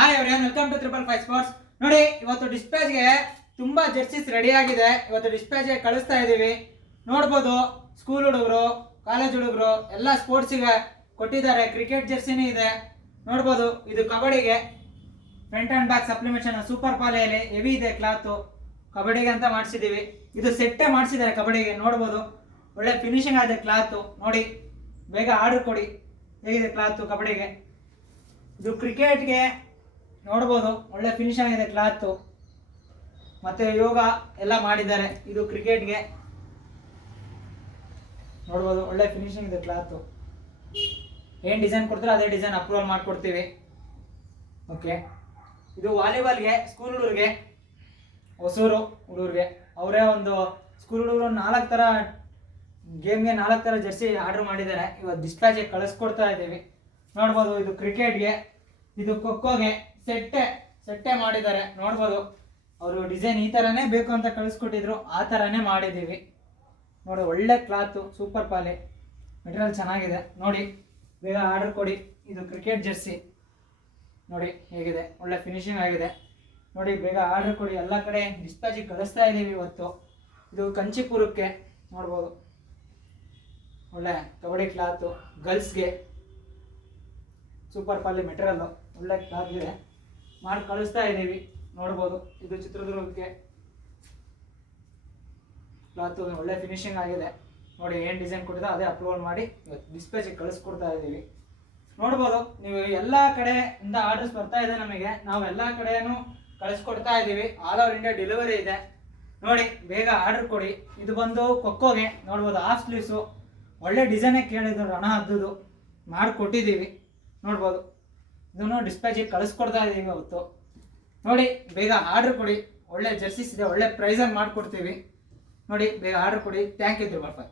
Hi everyone, welcome to 555 sports. ನೋಡಿ, ಇವತ್ತು ಡಿಸ್ಪ್ಯಾಚ್ಗೆ ತುಂಬಾ ಜರ್ಸಿಸ್ ರೆಡಿ ಆಗಿದೆ. ಇವತ್ತು ಡಿಸ್ಪ್ಯಾಚ್ಗೆ ಕಳಿಸ್ತಾ ಇದ್ದೀವಿ. ನೋಡ್ಬೋದು, ಸ್ಕೂಲ್ ಹುಡುಗರು, ಕಾಲೇಜ್ ಹುಡುಗರು ಎಲ್ಲ ಸ್ಪೋರ್ಟ್ಸಿಗೆ ಕೊಟ್ಟಿದ್ದಾರೆ. ಕ್ರಿಕೆಟ್ ಜರ್ಸಿನೂ ಇದೆ. ನೋಡ್ಬೋದು, ಇದು ಕಬಡ್ಡಿಗೆ front and back sublimation super ಪಾಲೆಯಲ್ಲಿ ಹೆವಿ ಇದೆ ಕ್ಲಾತು. ಕಬಡ್ಡಿಗೆ ಅಂತ ಮಾಡಿಸಿದ್ದೀವಿ. ಇದು ಸೆಟ್ಟೇ ಮಾಡಿಸಿದ್ದಾರೆ ಕಬಡ್ಡಿಗೆ. ನೋಡ್ಬೋದು, ಒಳ್ಳೆ ಫಿನಿಶಿಂಗ್ ಆಗಿದೆ ಕ್ಲಾತು. ನೋಡಿ, ಬೇಗ ಆರ್ಡರ್ ಕೊಡಿ. ಹೇಗಿದೆ ಕ್ಲಾತು ಕಬಡ್ಡಿಗೆ. ಇದು ಕ್ರಿಕೆಟ್ಗೆ ನೋಡ್ಬೋದು, ಒಳ್ಳೆ ಫಿನಿಶ್ ಆಗಿದೆ ಕ್ಲಾತು. ಮತ್ತೆ ಯೋಗ ಎಲ್ಲ ಮಾಡಿದ್ದಾರೆ. ಇದು ಕ್ರಿಕೆಟ್ಗೆ ನೋಡ್ಬೋದು, ಒಳ್ಳೆ ಫಿನಿಶಿಂಗ್ ಇದೆ ಕ್ಲಾತು. ಏನು ಡಿಸೈನ್ ಕೊಡ್ತಾರೆ ಅದೇ ಡಿಸೈನ್ ಅಪ್ರೂವಲ್ ಮಾಡಿಕೊಡ್ತೀವಿ. ಓಕೆ, ಇದು ವಾಲಿಬಾಲ್ಗೆ ಸ್ಕೂಲ್ ಹುಡುಗರಿಗೆ, ಹೊಸೂರು ಹುಡುಗರಿಗೆ ಅವರೇ ಒಂದು ಸ್ಕೂಲ್ ಹುಡುಗರು 4 ಥರ ಗೇಮ್ಗೆ 4 ಥರ ಜರ್ಸಿ ಆರ್ಡರ್ ಮಾಡಿದ್ದಾರೆ. ಇವತ್ತು ಡಿಸ್ಪ್ಯಾಚ್ಗೆ ಕಳಿಸ್ಕೊಡ್ತಾ ಇದ್ದೀವಿ. ನೋಡ್ಬೋದು, ಇದು ಕ್ರಿಕೆಟ್ಗೆ, ಇದು ಖೋಖೋಗೆ ಸೆಟ್ಟೆ ಮಾಡಿದ್ದಾರೆ. ನೋಡ್ಬೋದು, ಅವರು ಡಿಸೈನ್ ಈ ಥರನೇ ಬೇಕು ಅಂತ ಕಳಿಸ್ಕೊಟ್ಟಿದ್ರು, ಆ ಥರನೇ ಮಾಡಿದ್ದೀವಿ. ನೋಡಿ, ಒಳ್ಳೆ ಕ್ಲಾತು, ಸೂಪರ್ ಪಾಲಿ, ಮೆಟೀರಿಯಲ್ ಚೆನ್ನಾಗಿದೆ. ನೋಡಿ, ಬೇಗ ಆರ್ಡರ್ ಕೊಡಿ. ಇದು ಕ್ರಿಕೆಟ್ ಜರ್ಸಿ ನೋಡಿ ಹೇಗಿದೆ, ಒಳ್ಳೆ ಫಿನಿಶಿಂಗ್ ಆಗಿದೆ. ನೋಡಿ, ಬೇಗ ಆರ್ಡರ್ ಕೊಡಿ. ಎಲ್ಲ ಕಡೆ ಡಿಸ್ಪ್ಯಾಚಿಗೆ ಕಳಿಸ್ತಾ ಇದ್ದೀವಿ ಇವತ್ತು. ಇದು ಕಂಚಿಪುರಕ್ಕೆ ನೋಡ್ಬೋದು, ಒಳ್ಳೆ ಕಬಡ್ಡಿ ಕ್ಲಾತು, ಗರ್ಲ್ಸ್ಗೆ ಸೂಪರ್ ಪಾಲಿ ಮೆಟೀರಿಯಲ್ಲು, ಒಳ್ಳೆ ಕ್ಲಾತ್ ಇದೆ, ಮಾಡಿ ಕಳಿಸ್ತಾ ಇದ್ದೀವಿ. ನೋಡ್ಬೋದು, ಇದು ಚಿತ್ರದುರ್ಗಕ್ಕೆ ಕ್ಲಾತು, ಒಳ್ಳೆ ಫಿನಿಶಿಂಗ್ ಆಗಿದೆ. ನೋಡಿ, ಏನು ಡಿಸೈನ್ ಕೊಟ್ಟಿದೆ ಅದೇ ಅಪ್ಲೋಡ್ ಮಾಡಿ ಇವತ್ತು ಡಿಸ್ಪ್ಯಾಚಿಗೆ ಕಳಿಸ್ಕೊಡ್ತಾ ಇದ್ದೀವಿ. ನೋಡ್ಬೋದು, ನೀವು ಎಲ್ಲ ಕಡೆಯಿಂದ ಆರ್ಡರ್ಸ್ ಬರ್ತಾ ಇದೆ ನಮಗೆ. ನಾವು ಎಲ್ಲ ಕಡೆಯೂ ಕಳಿಸ್ಕೊಡ್ತಾ ಇದ್ದೀವಿ. ಆಲ್ ಓವರ್ ಇಂಡಿಯಾ ಡೆಲಿವರಿ ಇದೆ. ನೋಡಿ, ಬೇಗ ಆರ್ಡರ್ ಕೊಡಿ. ಇದು ಬಂದು ಖೋಖೋಗೆ ನೋಡ್ಬೋದು, ಹಾಫ್ ಸ್ಲೀವ್ಸು, ಒಳ್ಳೆ ಡಿಸೈನೇ ಕೇಳಿದ್ರು, ರಣ ಹದ್ದು ಮಾಡಿಕೊಟ್ಟಿದ್ದೀವಿ. ನೋಡ್ಬೋದು, ಇದನ್ನು ಡಿಸ್ಪ್ಯಾಚಿಗೆ ಕಳಿಸ್ಕೊಡ್ತಾ ಇದ್ದೀವಿ ಅವತ್ತು. ನೋಡಿ, ಬೇಗ ಆರ್ಡರ್ ಕೊಡಿ. ಒಳ್ಳೆ ಜರ್ಸಿಸ್ ಇದೆ, ಒಳ್ಳೆ ಪ್ರೈಸಲ್ಲಿ ಮಾಡಿಕೊಡ್ತೀವಿ. ನೋಡಿ, ಬೇಗ ಆರ್ಡರ್ ಕೊಡಿ. Thank you 555.